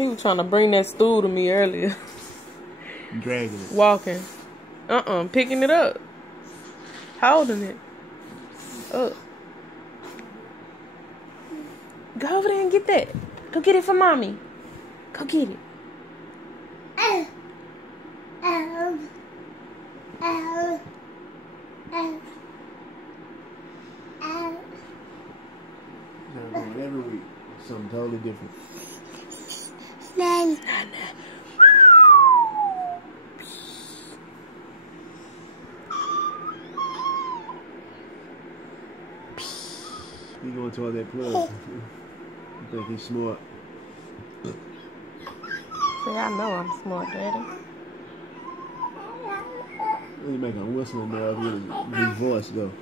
He was trying to bring that stool to me earlier. Dragging it. Walking. Picking it up. Holding it. Up. Go over there and get that. Go get it for mommy. Go get it. Every week, something totally different. He going toward that plug. I think he's smart. See, I know I'm smart, Daddy. He make a whistling noise with his voice, though.